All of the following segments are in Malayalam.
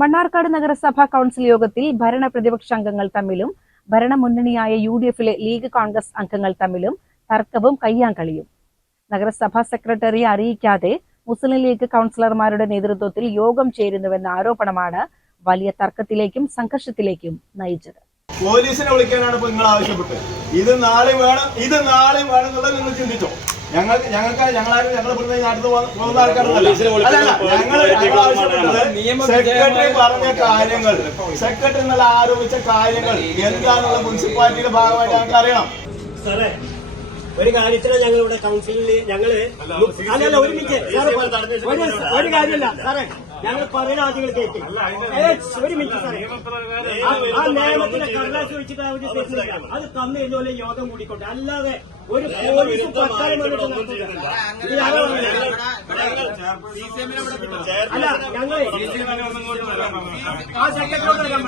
മണ്ണാർക്കാട് നഗരസഭാ കൗൺസിൽ യോഗത്തിൽ ഭരണ പ്രതിപക്ഷ അംഗങ്ങൾ തമ്മിലും ഭരണമുന്നണിയായ UDF-ലെ ലീഗ് കോൺഗ്രസ് അംഗങ്ങൾ തമ്മിലും തർക്കവും കയ്യാങ്കളിയും. നഗരസഭാ സെക്രട്ടറിയെ അറിയിക്കാതെ മുസ്ലിം ലീഗ് കൗൺസിലർമാരുടെ നേതൃത്വത്തിൽ യോഗം ചേരുന്നുവെന്ന ആരോപണമാണ് വലിയ തർക്കത്തിലേക്കും സംഘർഷത്തിലേക്കും നയിച്ചത്. പോലീസിനെ വിളിക്കാനാണ് ഇപ്പോൾ നിങ്ങൾ ആവശ്യപ്പെട്ടത്. ഇത് നാളെ വേണം എന്നുള്ളത് നിങ്ങൾ ചിന്തിച്ചോ. സെക്രട്ടറി പറഞ്ഞ കാര്യങ്ങൾ, സെക്രട്ടറി എന്നുള്ള ആരോപിച്ച കാര്യങ്ങൾ എന്താണെന്നുള്ള മുനിസിപ്പാലിറ്റിയുടെ ഭാഗമായിട്ട് ഞങ്ങൾക്ക് അറിയണം. സാറേ, ഒരു കാര്യത്തിന് ഞങ്ങൾ ഇവിടെ കൗൺസിലിൽ ഞങ്ങള് അല്ലല്ല ഒരു മിനിറ്റ് ഒരു കാര്യമില്ല സാറേ, ഞങ്ങൾ പറയുന്ന ആദ്യങ്ങൾ കേൾക്കും. ഒരു മിനിറ്റ് സാറേ, ആ നിയമത്തിന്റെ കടലാസ് വെച്ചിട്ട് അത് തന്നു കഴിഞ്ഞാൽ യോഗം കൂടിക്കോട്ടെ. അല്ലാതെ ഒരു പോലീസും പട്ടാളം അല്ല, ഞങ്ങൾ ആ സെക്രട്ടറിയോട്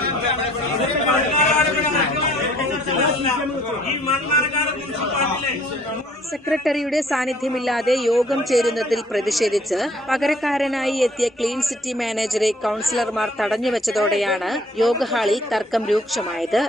സെക്രട്ടറിയുടെ സാന്നിധ്യമില്ലാതെ യോഗം ചേരുന്നതിൽ പ്രതിഷേധിച്ച് പകരക്കാരനായി എത്തിയ ക്ലീൻ സിറ്റി മാനേജറെ കൗൺസിലർമാർ തടഞ്ഞുവെച്ചതോടെയാണ് യോഗ ഹാളിൽ തർക്കം രൂക്ഷമായത്.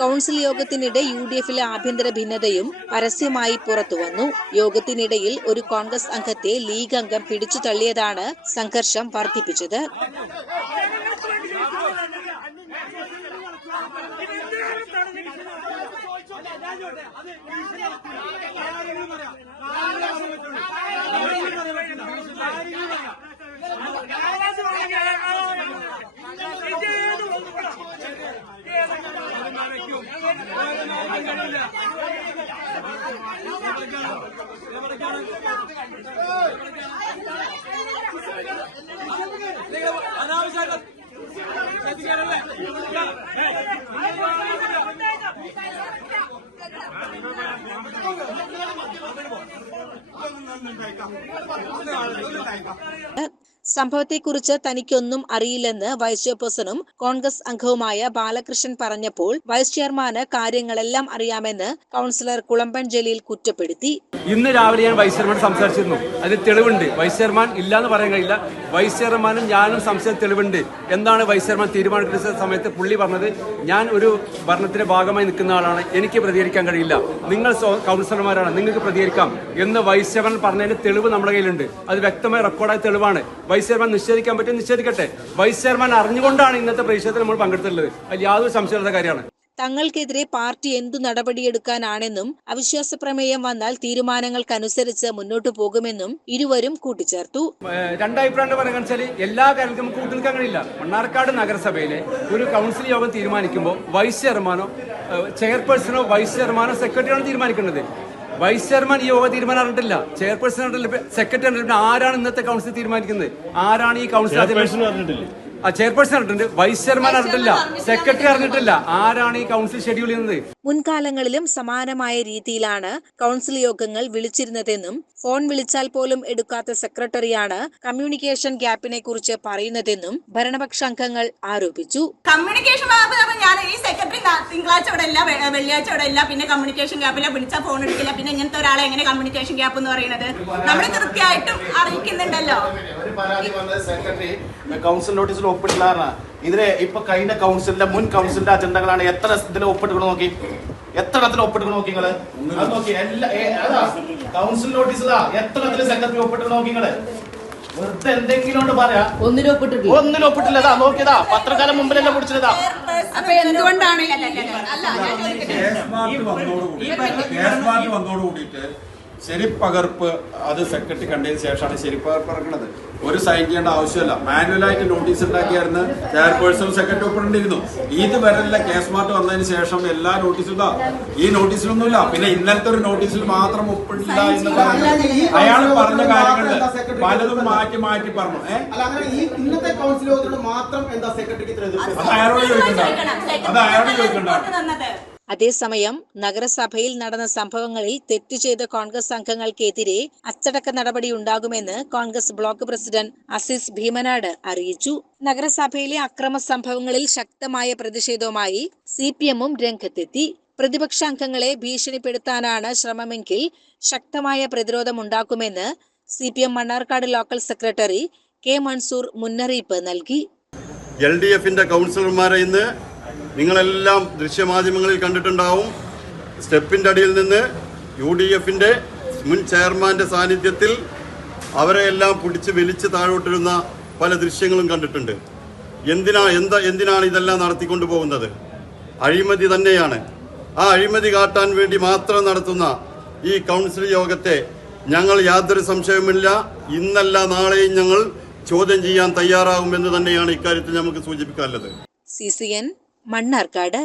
കൗൺസിൽ യോഗത്തിനിടെ UDF-ലെ ആഭ്യന്തര ഭിന്നതയും പരസ്യമായി പുറത്തുവന്നു. യോഗത്തിനിടയിൽ ഒരു കോൺഗ്രസ് അംഗത്തെ ലീഗ് അംഗം പിടിച്ചു തള്ളിയതാണ് സംഘർഷം വർദ്ധിപ്പിച്ചത്. സംഭവത്തെക്കുറിച്ച് തനിക്കൊന്നും അറിയില്ലെന്ന് വൈസ് ചെയർപേഴ്സണും കോൺഗ്രസ് അംഗവുമായ ബാലകൃഷ്ണൻ പറഞ്ഞപ്പോൾ വൈസ് ചെയർമാന് കാര്യങ്ങളെല്ലാം അറിയാമെന്ന് കൗൺസിലർ കുളമ്പൻ ജലീൽ കുറ്റപ്പെടുത്തി. ഇന്ന് രാവിലെ ഞാൻ വൈസ് ചെയർമാൻ സംസാരിച്ചിരുന്നു. അതിന് തെളിവുണ്ട്. വൈസ് ചെയർമാൻ ഇല്ലാന്ന് പറയാൻ കഴിയില്ല. വൈസ് ചെയർമാനും ഞാനും സംസാരിച്ച തെളിവുണ്ട്. എന്താണ് വൈസ് ചെയർമാൻ തീരുമാനിക്കുന്ന സമയത്ത് പുള്ളി പറഞ്ഞത്? ഞാൻ ഒരു ഭരണത്തിന്റെ ഭാഗമായി നിൽക്കുന്ന ആളാണ്, എനിക്ക് പ്രതികരിക്കാൻ കഴിയില്ല, നിങ്ങൾ കൗൺസിലർമാരാണ്, നിങ്ങൾക്ക് പ്രതികരിക്കാം എന്ന് വൈസ് ചെയർമാൻ പറഞ്ഞതിന്റെ തെളിവ് നമ്മുടെ കയ്യിലുണ്ട്. അത് വ്യക്തമായ റെക്കോർഡായ തെളിവാണ്. വൈസ് ചെയർമാൻ നിഷേധിക്കാൻ പറ്റും, നിഷേധിക്കട്ടെ. വൈസ് ചെയർമാൻ അറിഞ്ഞുകൊണ്ടാണ് ഇന്നത്തെ പ്രതിഷേധത്തിൽ നമ്മൾ പങ്കെടുത്തിട്ടുള്ളത്. അതിൽ യാതൊരു സംശയമുള്ള കാര്യമാണ്. തങ്ങൾക്കെതിരെ പാർട്ടി എന്തു നടപടിയെടുക്കാനാണെന്നും അവിശ്വാസ പ്രമേയം വന്നാൽ തീരുമാനങ്ങൾക്കനുസരിച്ച് മുന്നോട്ടു പോകുമെന്നും ഇരുവരും കൂട്ടിച്ചേർത്തു. രണ്ടഭിപ്രായം പറയാൻ വെച്ചാൽ എല്ലാ കാര്യത്തിലും നമുക്ക് കൂട്ടി നിൽക്കാൻ കഴിയില്ല. മണ്ണാർക്കാട് നഗരസഭയിലെ ഒരു കൗൺസിൽ യോഗം തീരുമാനിക്കുമ്പോൾ വൈസ് ചെയർമാനോ ചെയർപേഴ്സണോ വൈസ് ചെയർമാനോ സെക്രട്ടറിയാണോ തീരുമാനിക്കുന്നത്. വൈസ് ചെയർമാൻ ഈ യോഗ തീരുമാനം അറിഞ്ഞിട്ടില്ല, ചെയർപേഴ്സൺ സെക്രട്ടറി അറിഞ്ഞിട്ടില്ല. ആരാണ് ഇന്നത്തെ കൗൺസിൽ തീരുമാനിക്കുന്നത്? ആരാണ് ഈ കൗൺസിൽ? ചെയർപേഴ്സൺ അറിഞ്ഞിട്ടുണ്ട്, വൈസ് ചെയർമാൻ അറിഞ്ഞിട്ടില്ല, സെക്രട്ടറി അറിഞ്ഞിട്ടില്ല. ആരാണ് ഈ കൗൺസിൽ ഷെഡ്യൂൾ ചെയ്യുന്നത്? മുൻകാലങ്ങളിലും സമാനമായ രീതിയിലാണ് കൗൺസിൽ യോഗങ്ങൾ വിളിച്ചിരുന്നതെന്നും ഫോൺ വിളിച്ചാൽ പോലും എടുക്കാത്ത സെക്രട്ടറിയാണ് കമ്മ്യൂണിക്കേഷൻ ഗ്യാപ്പിനെ കുറിച്ച് പറയുന്നതെന്നും ഭരണപക്ഷ അംഗങ്ങൾ ആരോപിച്ചു. കമ്മ്യൂണിക്കേഷൻ ഞാൻ ഈ സെക്രട്ടറി തിങ്കളാഴ്ച ഇവിടെ ഇല്ല, വെള്ളിയാഴ്ച ഇവിടെ ഇല്ല, പിന്നെ കമ്മ്യൂണിക്കേഷൻ ഗ്യാപ്പില്ല, വിളിച്ചാൽ ഫോൺ എടുക്കില്ല. പിന്നെ ഇങ്ങനത്തെ ഒരാളെ എങ്ങനെ കമ്മ്യൂണിക്കേഷൻ ഗ്യാപ്പ് എന്ന് പറയുന്നത്? നമ്മൾ കൃത്യമായിട്ടും അറിയിക്കുന്നുണ്ടല്ലോ. സെക്രട്ടറി കൗൺസിൽ നോട്ടീസിൽ ഒപ്പിട്ടില്ല. ഇതിലെ ഇപ്പൊ കഴിഞ്ഞ കൗൺസിലിന്റെ മുൻ കൗൺസിലിന്റെ അജണ്ടകളാണ് എത്ര ഇതിൽ ഒപ്പിട്ടുകൊണ്ട് നോക്കി, എത്ര ഇടത്തിൽ ഒപ്പിട്ടുകൊണ്ട് നോക്കി നിങ്ങള് അത് നോക്കി. അതാ കൗൺസിൽ നോട്ടീസിലാ എത്ര ഇടത്തിൽ സെക്രട്ടറി ഒപ്പിട്ട് നോക്കി നിങ്ങള്. വെറുതെ എന്തെങ്കിലും പറയാ, ഒന്നിലും ഒപ്പിട്ടില്ല. അതാ നോക്കിയതാ, പത്രക്കാലം മുമ്പിലല്ലേ പിടിച്ചതാ. അപ്പൊ എന്തുകൊണ്ടാണ് വന്നോടുകൂടിയിട്ട് ശരിപ്പകർപ്പ് അത് സെക്രട്ടറി കണ്ടതിന് ശേഷമാണ് ശരിപ്പകർപ്പ് ഇറങ്ങുന്നത്. ഒരു സൈൻ ചെയ്യേണ്ട ആവശ്യമില്ല. മാനുവലായിട്ട് നോട്ടീസ് ഉണ്ടാക്കിയായിരുന്നു ചെയർപേഴ്സൺ സെക്രട്ടറി ഒപ്പിടേണ്ടിയിരുന്നു. ഇത് വരെയുള്ള കേസ് മാർട്ട് വന്നതിന് ശേഷം എല്ലാ നോട്ടീസും ഈ നോട്ടീസിലൊന്നുമില്ല. പിന്നെ ഇന്നലത്തെ ഒരു നോട്ടീസിൽ മാത്രം ഒപ്പിടില്ല എന്ന് പറഞ്ഞു. അയാൾ പറഞ്ഞ കാര്യങ്ങള് പലതും മാറ്റി മാറ്റി പറഞ്ഞു. ഇന്നത്തെ കൗൺസിൽ യോഗത്തിനോട് മാത്രം എന്താ സെക്രട്ടറിക്ക് അത് അയാളോട് ചോദിക്കണ്ട. അതേസമയം നഗരസഭയിൽ നടന്ന സംഭവങ്ങളിൽ തെറ്റ് ചെയ്ത കോൺഗ്രസ് അംഗങ്ങൾക്കെതിരെ അച്ചടക്ക നടപടിയുണ്ടാകുമെന്ന് കോൺഗ്രസ് ബ്ലോക്ക് പ്രസിഡന്റ് അസീസ് ഭീമനാട് അറിയിച്ചു. നഗരസഭയിലെ അക്രമ സംഭവങ്ങളിൽ ശക്തമായ പ്രതിഷേധവുമായി CPM-ഉം രംഗത്തെത്തി. പ്രതിപക്ഷ അംഗങ്ങളെ ഭീഷണിപ്പെടുത്താനാണ് ശ്രമമെങ്കിൽ ശക്തമായ പ്രതിരോധമുണ്ടാക്കുമെന്ന് CPM Mannarkkad local secretary K. Mansoor മുന്നറിയിപ്പ് നൽകി. LDF-ന്റെ കൗൺസിലർമാരെ ഇന്ന് നിങ്ങളെല്ലാം ദൃശ്യമാധ്യമങ്ങളിൽ കണ്ടിട്ടുണ്ടാവും. സ്റ്റെപ്പിൻ്റെ അടിയിൽ നിന്ന് UDF-ന്റെ മുൻ ചെയർമാന്റെ സാന്നിധ്യത്തിൽ അവരെ എല്ലാം പിടിച്ച് വലിച്ച് താഴോട്ടിരുന്ന പല ദൃശ്യങ്ങളും കണ്ടിട്ടുണ്ട്. എന്തിനാണ് ഇതെല്ലാം നടത്തിക്കൊണ്ടു പോകുന്നത്? അഴിമതി തന്നെയാണ്. ആ അഴിമതി കാട്ടാൻ വേണ്ടി മാത്രം നടത്തുന്ന ഈ കൗൺസിൽ യോഗത്തെ ഞങ്ങൾ യാതൊരു സംശയവുമില്ല, ഇന്നല്ല നാളെയും ഞങ്ങൾ ചോദ്യം ചെയ്യാൻ തയ്യാറാകുമെന്ന് തന്നെയാണ് ഇക്കാര്യത്തിൽ നമുക്ക് സൂചിപ്പിക്കാനുള്ളത്. CCN മണ്ണാർക്കാട്.